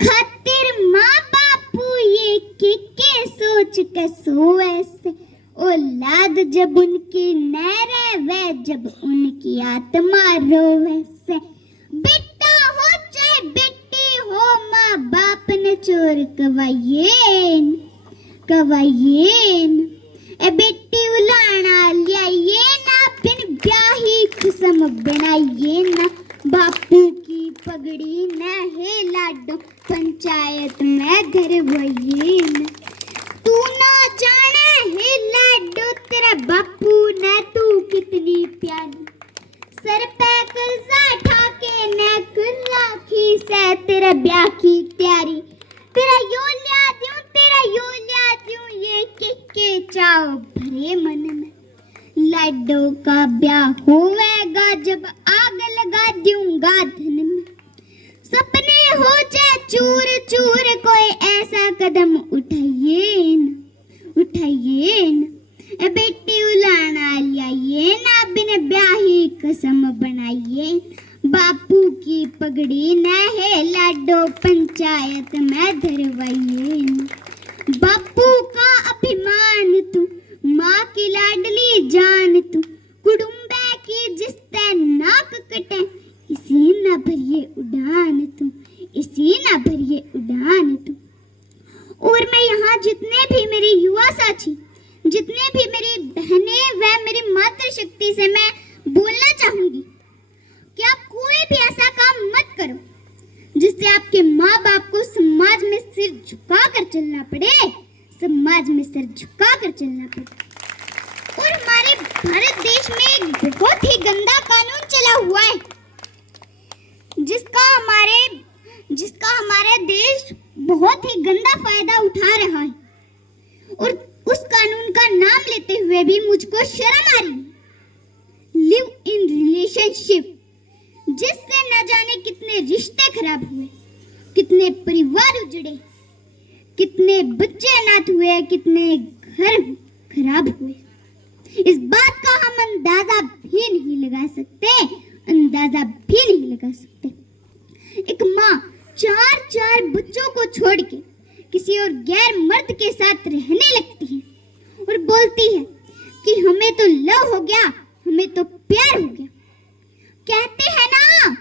खातिर माँ बापू ये के सोच के सोए से औलाद जब उनकी न रहे जब उनकी आत्मा रोवे से। बेटा हो चाहे बेटी हो माँ बाप ने चोर कवायेन कवायेन ए बेटी उलाना लियाये ना बिन ब्याही कसम बनाइए ना। बापू की पगड़ी न है लाडो पंचायत में धरवाइए ना। तू ना जाने है लाडो तेरा बापू ने तू कितनी प्यारी। सर पे कर्जा ठाके ने कर राखी से तेरा ब्याह की तैयारी। तेरा यो लिया दूं ये के चाव भरे मन में। लाडो का ब्याह होवेगा जब आग लगा दूंगा धन में। सपने हो जाए चूर चूर कोई ऐसा कदम उठाइए न ए बेटी उलाना लियाइए ना बिन ब्याही कसम बनाइए। बापू की पगड़ी न है लाडो पंचायत में धरवाइए न। बापू का अभिमान तू माँ की लाडली जान तू। कुडुम्बे की जिसते नाक कटे इसी न भरिए उड़ान तू इसी न भरिए उड़ान तू। और मैं यहाँ जितने भी मेरी युवा साथी जितने भी मेरी बहनें व मेरी मातृशक्ति से मैं बोलना चाहूंगी कि आप कोई भी ऐसा काम मत करो जिससे आपके माँ बाप को समाज में सिर झुकाकर चलना पड़े। समाज में सिर झुकाकर चलना पड़े। और हमारे भारत देश में एक बहुत ही गंदा कानून चला हुआ है जिसका हमारे देश बहुत ही गंदा फायदा उठा रहा है। और उस कानून का नाम लेते हुए भी मुझको शर्म आ रही। लिव इन रिलेशनशिप, जिससे न जाने कितने रिश्ते खराब हुए, कितने परिवार उजड़े, कितने बच्चे अनाथ हुए, कितने घर खराब हुए। इस बात का हम अंदाजा भी नहीं लगा सकते। एक माँ चार बच्चों को छोड़ के किसी और गैर मर्द के साथ रहने लगती है और बोलती है कि हमें तो लव हो गया, हमें तो प्यार हो गया। कहते हैं ना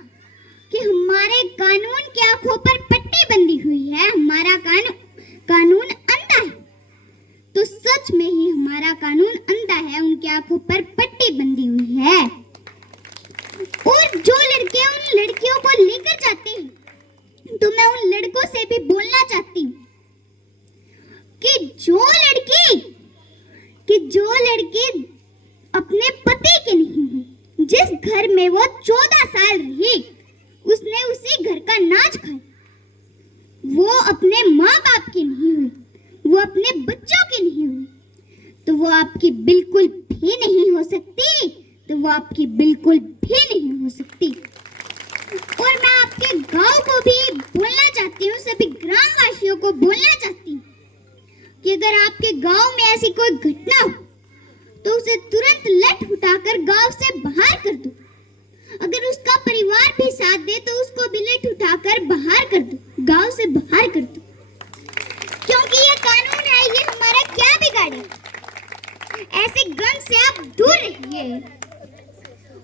कि हमारे कानून की आंखों पर पट्टी बंधी हुई है, हमारा कानून अंधा है। तो सच में ही हमारा कानून अंधा है, उनकी आंखों पर पट्टी बंधी हुई है। और जो लड़के उन लड़कियों को लेकर जाते हैं, तो मैं उन लड़कों से भी बोलना चाहती हूँ कि जो लड़की अपने पति के नहीं हुई, जिस घर में वो 14 साल रही, उसने उसी घर का नाच खाया, वो अपने माँ बाप की नहीं हुई, वो अपने बच्चों की नहीं हुई, तो वो आपकी बिल्कुल भी नहीं हो सकती। और मैं आपके गांव को भी बोलना चाहती हूँ, सभी ग्रामवासियों को बोलना चाहती हूँ कि अगर आपके गांव में ऐसी कोई घटना हो तो उसे तुरंत लठ उठाकर गांव से बाहर कर दो। अगर उसका परिवार भी साथ दे तो उसको भी लठ उठाकर बाहर कर दो, गांव से बाहर कर दो, क्योंकि ये कानून है, ये हमारा क्या बिगाड़े। ऐसे गन से आप दूर रहिए।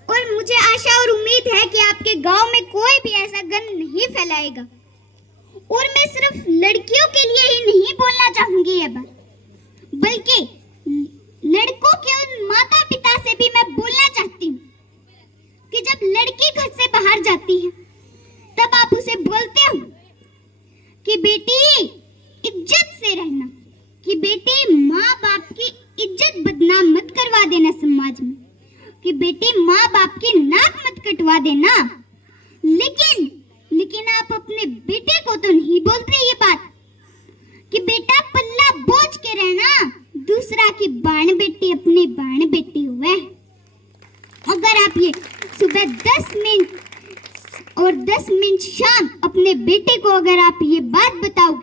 और मुझे आशा और उम्मीद है कि आपके गांव में कोई भी ऐसा गन नहीं फैलाएगा। और मैं सिर्फ लड़कियों के लिए ही नहीं बोलना चाहूंगी ये बात, बल्कि लड़कों के उन माता पिता से भी मैं बोलना चाहती हूँ कि जब लड़की घर से बाहर जाती है तब आप उसे बोलते हो कि बेटी इज्जत से रहना, कि बेटी माँ बाप की इज्जत बदनाम मत करवा देना समाज में, कि बेटी माँ बाप की नाक मत कटवा देना। लेकिन आप अपने बेटे को तो नहीं बोलते ये बात कि बेटा पल्ला बोझ के रहना, दूसरा की बाण बेटी अपनी बाण बेटी हुए। अगर आप ये सुबह 10 मिनट और 10 मिनट शाम अपने बेटे को अगर आप ये बात बताओ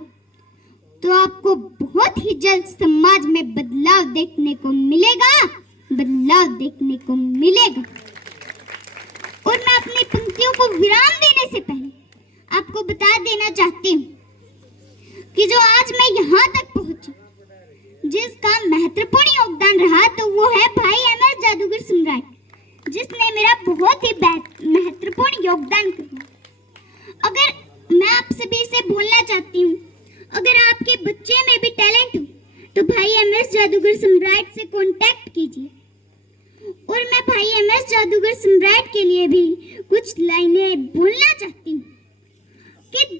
तो आपको बहुत ही जल्द समाज में बदलाव देखने को मिलेगा। और मैं अपनी पंक्तियों को विराम देने से पहले आपको बता देना चाहती हूँ कि जो आज मैं यहाँ तक पहुंची, जिसका महत्वपूर्ण योगदान रहा, तो वो है भाई MS जादूगर सम्राट, जिसने मेरा बहुत ही महत्वपूर्ण योगदान किया। अगर मैं आप सभी से बोलना चाहती हूँ, अगर आपके बच्चे में भी टैलेंट हो तो भाई MS जादूगर सम्राट से कांटेक्ट कीजिए। और मैं भाई MS जादूगर सम्राट के लिए भी कुछ लाइनें बोलना चाहती हूँ कि